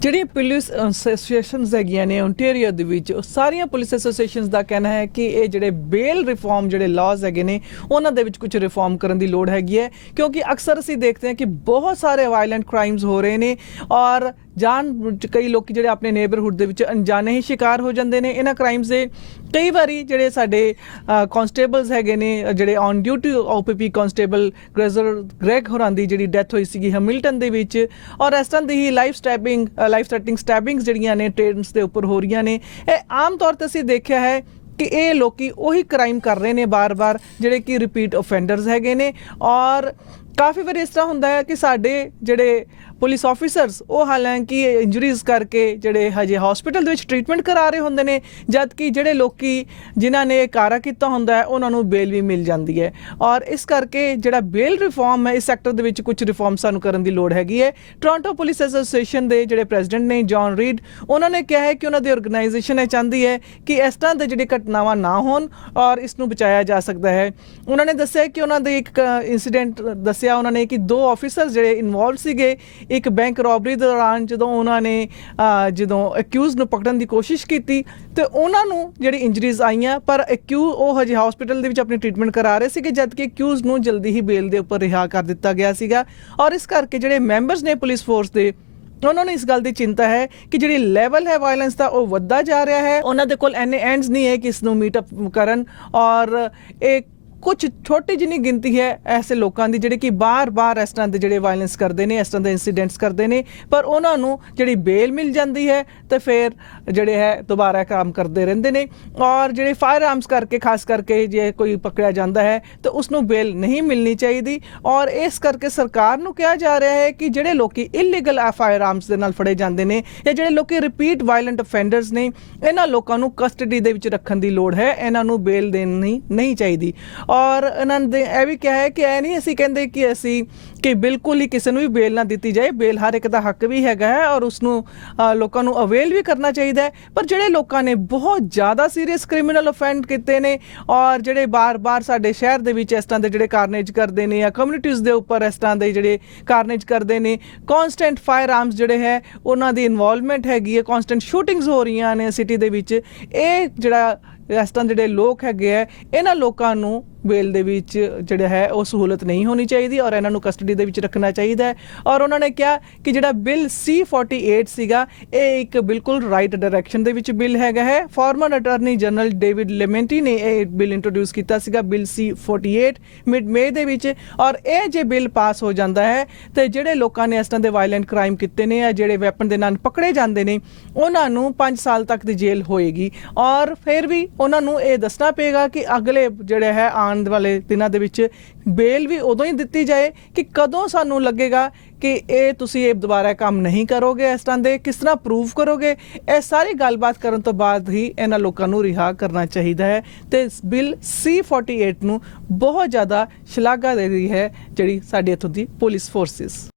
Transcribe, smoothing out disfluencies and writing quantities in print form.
ਜਿਹੜੀ police associations ਹੈਗੀਆਂ ਨੇ ਓਨਟਾਰੀਓ ਦੇ ਵਿੱਚ ਸਾਰੀਆਂ ਪੁਲਿਸ ਐਸੋਸੀਏਸ਼ਨਸ ਦਾ ਕਹਿਣਾ ਹੈ ਕਿ ਇਹ ਜਿਹੜੇ ਬੇਲ ਰਿਫਾਰਮ ਜਿਹੜੇ ਲਾਜ਼ ਹੈਗੇ ਨੇ ਉਹਨਾਂ ਦੇ ਵਿੱਚ ਕੁਝ ਰਿਫਾਰਮ ਕਰਨ ਦੀ ਲੋੜ ਹੈਗੀ ਹੈ ਕਿਉਂਕਿ ਅਕਸਰ ਅਸੀਂ ਦੇਖਦੇ ਹਾਂ ਕਿ ਬਹੁਤ ਸਾਰੇ ਵਾਇਲੈਂਟ ਕ੍ਰਾਈਮਸ ਹੋ ਰਹੇ ਨੇ ਔਰ ਕਈ ਲੋਕ ਜਿਹੜੇ ਆਪਣੇ ਨੇਬਰਹੁੱਡ ਦੇ ਵਿੱਚ ਅਣਜਾਣੇ ਹੀ ਸ਼ਿਕਾਰ ਹੋ ਜਾਂਦੇ ਨੇ ਇਹਨਾਂ ਕ੍ਰਾਈਮਸ ਦੇ। ਕਈ ਵਾਰੀ ਜਿਹੜੇ ਸਾਡੇ ਕਨਸਟੇਬਲਸ ਹੈਗੇ ਨੇ ਜਿਹੜੇ on duty OPP constable Greg ਹੋਰਾਂ ਦੀ ਜਿਹੜੀ ਡੈਥ ਹੋਈ ਸੀਗੀ ਹੈਮਿਲਟਨ ਦੇ ਵਿੱਚ ਔਰ ਇਸ ਤਰ੍ਹਾਂ ਦੀ ਹੀ ਲਾਈਫ ਥ੍ਰੈਟਨਿੰਗ ਸਟੈਬਿੰਗਸ ਜਿਹੜੀਆਂ ਨੇ ਟ੍ਰੇਨਸ ਦੇ ਉੱਪਰ ਹੋ ਰਹੀਆਂ ਨੇ। ਇਹ ਆਮ ਤੌਰ ਤੇ ਅਸੀਂ ਦੇਖਿਆ ਹੈ ਕਿ ਇਹ ਲੋਕੀ ਉਹੀ ਕ੍ਰਾਈਮ ਕਰ ਰਹੇ ਨੇ ਬਾਰ-ਬਾਰ ਜਿਹੜੇ ਕਿ ਰਿਪੀਟ ਆਫੈਂਡਰਸ ਹੈਗੇ ਨੇ ਔਰ ਕਾਫੀ ਵਾਰ ਇਸ ਤਰ੍ਹਾਂ ਹੁੰਦਾ ਹੈ ਕਿ ਸਾਡੇ ਜਿਹੜੇ ਪੁਲਿਸ ਆਫਿਸਰਸ ਉਹ ਹਾਲਾਂਕਿ ਇੰਜਰੀਜ਼ ਕਰਕੇ ਜਿਹੜੇ ਹਜੇ ਹਸਪੀਟਲ ਦੇ ਵਿੱਚ ਟ੍ਰੀਟਮੈਂਟ ਕਰਾ ਰਹੇ ਹੁੰਦੇ ਨੇ ਜਦ ਕਿ ਜਿਹੜੇ ਲੋਕੀ ਜਿਨ੍ਹਾਂ ਨੇ ਕਾਰਾ ਕੀਤਾ ਹੁੰਦਾ ਹੈ ਉਹਨਾਂ ਨੂੰ ਬੇਲ ਵੀ ਮਿਲ ਜਾਂਦੀ ਹੈ ਔਰ ਇਸ ਕਰਕੇ ਜਿਹੜਾ ਬੇਲ ਰਿਫਾਰਮ ਹੈ ਇਸ ਸੈਕਟਰ ਦੇ ਵਿੱਚ ਕੁਝ ਰਿਫਾਰਮ ਸਾਨੂੰ ਕਰਨ ਦੀ ਲੋੜ ਹੈਗੀ ਹੈ। ਟੋਰਾਂਟੋ ਪੁਲਿਸ ਐਸੋਸੀਏਸ਼ਨ ਦੇ ਜਿਹੜੇ ਪ੍ਰੈਜ਼ੀਡੈਂਟ ਨੇ ਜੌਨ ਰੀਡ ਉਹਨਾਂ ਨੇ ਕਿਹਾ ਹੈ ਕਿ ਉਹਨਾਂ ਦੀ ਆਰਗੇਨਾਈਜੇਸ਼ਨ ਇਹ ਚਾਹੁੰਦੀ ਹੈ ਕਿ ਇਸ ਤਰ੍ਹਾਂ ਦੇ ਜਿਹੜੇ ਘਟਨਾਵਾਂ ਨਾ ਹੋਣ ਔਰ ਇਸ ਨੂੰ ਬਚਾਇਆ ਜਾ ਸਕਦਾ ਹੈ। ਉਹਨਾਂ ਨੇ ਦੱਸਿਆ ਕਿ ਉਹਨਾਂ ਦੇ ਇੱਕ ਇਨਸੀਡੈਂਟ ਦੱਸਿਆ ਉਹਨਾਂ ਨੇ ਕਿ 2 ਆਫਿਸਰਸ ਜਿਹੜੇ ਇਨਵੋਲਵ ਸੀਗੇ ਇੱਕ ਬੈਂਕ ਰੋਬਰੀ ਦੌਰਾਨ ਜਦੋਂ ਉਹਨਾਂ ਨੇ ਅਕਿਊਜ਼ ਨੂੰ ਪਕੜਨ ਦੀ ਕੋਸ਼ਿਸ਼ ਕੀਤੀ ਤੇ ਉਹਨਾਂ ਨੂੰ ਜਿਹੜੀ ਇੰਜਰੀਜ਼ ਆਈਆਂ ਪਰ ਉਹ ਹਜੇ ਹਸਪੀਟਲ ਦੇ ਵਿੱਚ ਆਪਣੀ ਟ੍ਰੀਟਮੈਂਟ ਕਰਾ ਰਹੇ ਸੀਗੇ ਜਦ ਕਿ ਅਕਿਊਜ਼ ਨੂੰ ਜਲਦੀ ਹੀ ਬੇਲ ਦੇ ਉੱਪਰ ਰਿਹਾ ਕਰ ਦਿੱਤਾ ਗਿਆ ਸੀਗਾ ਔਰ ਇਸ ਕਰਕੇ ਜਿਹੜੇ ਮੈਂਬਰਸ ਨੇ ਪੁਲਿਸ ਫੋਰਸ ਦੇ ਉਹਨਾਂ ਨੂੰ ਇਸ ਗੱਲ ਦੀ ਚਿੰਤਾ ਹੈ ਕਿ ਜਿਹੜੀ ਲੈਵਲ ਹੈ ਵਾਇਲੈਂਸ ਦਾ ਉਹ ਵੱਧਦਾ ਜਾ ਰਿਹਾ ਹੈ। ਉਹਨਾਂ ਦੇ ਕੋਲ ਐਨੇ ਐਂਡਸ ਨਹੀਂ ਹੈ ਕਿ ਇਸ ਨੂੰ ਮੀਟ ਅਪ ਕਰਨ ਔਰ ਇਹ ਕੁਝ ਛੋਟੀ ਜਿਹੀ ਗਿਣਤੀ ਹੈ ਐਸੇ ਲੋਕਾਂ ਦੀ ਜਿਹੜੇ ਕਿ ਬਾਰ-ਬਾਰ ਇਸ ਤਰ੍ਹਾਂ ਦੇ ਜਿਹੜੇ ਵਾਇਲੈਂਸ ਕਰਦੇ ਨੇ ਇਸ ਤਰ੍ਹਾਂ ਦੇ ਇਨਸੀਡੈਂਟਸ ਕਰਦੇ ਨੇ ਪਰ ਉਹਨਾਂ ਨੂੰ ਜਿਹੜੀ ਬੇਲ ਮਿਲ ਜਾਂਦੀ ਹੈ ਤੇ ਫਿਰ ਜਿਹੜੇ ਹੈ ਦੁਬਾਰਾ ਕੰਮ ਕਰਦੇ ਰਹਿੰਦੇ ਨੇ ਔਰ ਜਿਹੜੇ ਫਾਇਰ ਆਰਮਸ ਕਰਕੇ ਖਾਸ ਕਰਕੇ ਜੇ ਕੋਈ ਪਕੜਿਆ ਜਾਂਦਾ ਹੈ ਤਾਂ ਉਸ ਨੂੰ ਬੇਲ ਨਹੀਂ ਮਿਲਣੀ ਚਾਹੀਦੀ ਔਰ ਇਸ ਕਰਕੇ ਸਰਕਾਰ ਨੂੰ ਕਿਹਾ ਜਾ ਰਿਹਾ ਹੈ ਕਿ ਜਿਹੜੇ ਲੋਕੀ ਇਲੀਗਲ ਫਾਇਰ ਆਰਮਸ ਦੇ ਨਾਲ ਫੜੇ ਜਾਂਦੇ ਨੇ ਜਾਂ ਜਿਹੜੇ ਲੋਕੀ ਰਿਪੀਟ ਵਾਇਲੈਂਟ ਅਫੈਂਡਰਸ ਨੇ ਇਹਨਾਂ ਲੋਕਾਂ ਨੂੰ ਕਸਟਡੀ ਦੇ ਵਿੱਚ ਰੱਖਣ ਦੀ ਲੋੜ ਹੈ। ਇਹਨਾਂ ਨੂੰ ਬੇਲ ਦੇਣੀ ਨਹੀਂ ਚਾਹੀਦੀ ਔਰ ਇਹਨਾਂ ਨੇ ਇਹ ਵੀ ਕਿਹਾ ਹੈ ਕਿ ਇਹ ਨਹੀਂ ਅਸੀਂ ਕਹਿੰਦੇ ਕਿ ਬਿਲਕੁਲ ਹੀ ਕਿਸੇ ਨੂੰ ਵੀ ਬੇਲ ਨਾ ਦਿੱਤੀ ਜਾਏ। ਬੇਲ ਹਰ ਇੱਕ ਦਾ ਹੱਕ ਵੀ ਹੈਗਾ ਹੈ ਔਰ ਉਸ ਨੂੰ ਲੋਕਾਂ ਨੂੰ ਅਵੇਲ ਵੀ ਕਰਨਾ ਚਾਹੀਦਾ ਹੈ ਪਰ ਜਿਹੜੇ ਲੋਕਾਂ ਨੇ ਬਹੁਤ ਜ਼ਿਆਦਾ ਸੀਰੀਅਸ ਕ੍ਰਿਮੀਨਲ ਅਫੈਂਡ ਕੀਤੇ ਨੇ ਔਰ ਜਿਹੜੇ ਬਾਰ-ਬਾਰ ਸਾਡੇ ਸ਼ਹਿਰ ਦੇ ਵਿੱਚ ਇਸ ਤਰ੍ਹਾਂ ਦੇ ਜਿਹੜੇ ਕਾਰਨੇਜ ਕਰਦੇ ਨੇ ਜਾਂ ਕਮਿਊਨਿਟੀਜ਼ ਦੇ ਉੱਪਰ ਇਸ ਤਰ੍ਹਾਂ ਦੇ ਜਿਹੜੇ ਕਾਰਨੇਜ ਕਰਦੇ ਨੇ ਕੌਨਸਟੈਂਟ ਫਾਇਰ ਆਰਮਸ ਜਿਹੜੇ ਹੈ ਉਹਨਾਂ ਦੀ ਇਨਵੋਲਵਮੈਂਟ ਹੈਗੀ ਹੈ ਕੌਨਸਟੈਂਟ ਸ਼ੂਟਿੰਗਸ ਹੋ ਰਹੀਆਂ ਨੇ ਸਿਟੀ ਦੇ ਵਿੱਚ ਇਹ ਜਿਹੜਾ ਇਸ ਤਰ੍ਹਾਂ ਜਿਹੜੇ ਲੋਕ ਹੈਗੇ ਆ ਇਹਨਾਂ ਲੋਕਾਂ ਨੂੰ ਬੇਲ ਦੇ ਵਿੱਚ ਜਿਹੜਾ ਹੈ ਉਹ ਸਹੂਲਤ ਨਹੀਂ ਹੋਣੀ ਚਾਹੀਦੀ ਔਰ ਇਹਨਾਂ ਨੂੰ ਕਸਟਡੀ ਦੇ ਵਿੱਚ ਰੱਖਣਾ ਚਾਹੀਦਾ ਹੈ। ਔਰ ਉਹਨਾਂ ਨੇ ਕਿਹਾ ਕਿ ਜਿਹੜਾ ਬਿੱਲ C-48 ਸੀਗਾ ਇਹ ਇੱਕ ਬਿਲਕੁਲ ਰਾਈਟ ਡਾਇਰੈਕਸ਼ਨ ਦੇ ਵਿੱਚ ਬਿੱਲ ਹੈਗਾ ਹੈ। ਫਾਰਮਰ ਅਟਾਰਨੀ ਜਨਰਲ ਡੇਵਿਡ ਲੈਮੈਂਟੀ ਨੇ ਇਹ ਬਿੱਲ ਇੰਟਰੋਡਿਊਸ ਕੀਤਾ ਸੀਗਾ ਬਿੱਲ C-48 ਮਿਡ-ਮਈ ਦੇ ਵਿੱਚ ਔਰ ਇਹ ਜੇ ਬਿੱਲ ਪਾਸ ਹੋ ਜਾਂਦਾ ਹੈ ਤੇ ਜਿਹੜੇ ਲੋਕਾਂ ਨੇ ਇਸ ਤਰ੍ਹਾਂ ਦੇ ਵਾਇਲੈਂਟ ਕ੍ਰਾਈਮ ਕੀਤੇ ਨੇ ਜਾਂ ਜਿਹੜੇ ਵੈਪਨ ਦੇ ਨਾਲ ਪਕੜੇ ਜਾਂਦੇ ਨੇ ਉਹਨਾਂ ਨੂੰ 5 ਸਾਲ ਤੱਕ ਦੀ ਜੇਲ੍ਹ ਹੋਏਗੀ ਔਰ ਫਿਰ ਵੀ ਉਹਨਾਂ ਨੂੰ ਇਹ ਦੱਸਣਾ ਪਏਗਾ ਕਿ ਅਗਲੇ ਜਿਹੜੇ ਹੈ ਆਉਣ ਵਾਲੇ ਦਿਨਾਂ ਦੇ ਵਿੱਚ ਬੇਲ ਵੀ ਉਦੋਂ ਹੀ ਦਿੱਤੀ ਜਾਏ ਕਿ ਕਦੋਂ ਸਾਨੂੰ ਲੱਗੇਗਾ ਕਿ ਇਹ ਤੁਸੀਂ ਇਹ ਦੁਬਾਰਾ ਕੰਮ ਨਹੀਂ ਕਰੋਗੇ ਇਸ ਤਰ੍ਹਾਂ ਦੇ ਕਿਸ ਤਰ੍ਹਾਂ ਪ੍ਰੂਵ ਕਰੋਗੇ। ਇਹ ਸਾਰੀ ਗੱਲਬਾਤ ਕਰਨ ਤੋਂ ਬਾਅਦ ਹੀ ਇਹਨਾਂ ਲੋਕਾਂ ਨੂੰ ਰਿਹਾ ਕਰਨਾ ਚਾਹੀਦਾ ਹੈ ਤੇ ਬਿੱਲ C-48 ਨੂੰ ਬਹੁਤ ਜ਼ਿਆਦਾ ਸ਼ਲਾਘਾ ਦੇ ਰਹੀ ਹੈ ਜਿਹੜੀ ਸਾਡੇ ਇੱਥੋਂ ਦੀ ਪੁਲਿਸ ਫੋਰਸਿਸ।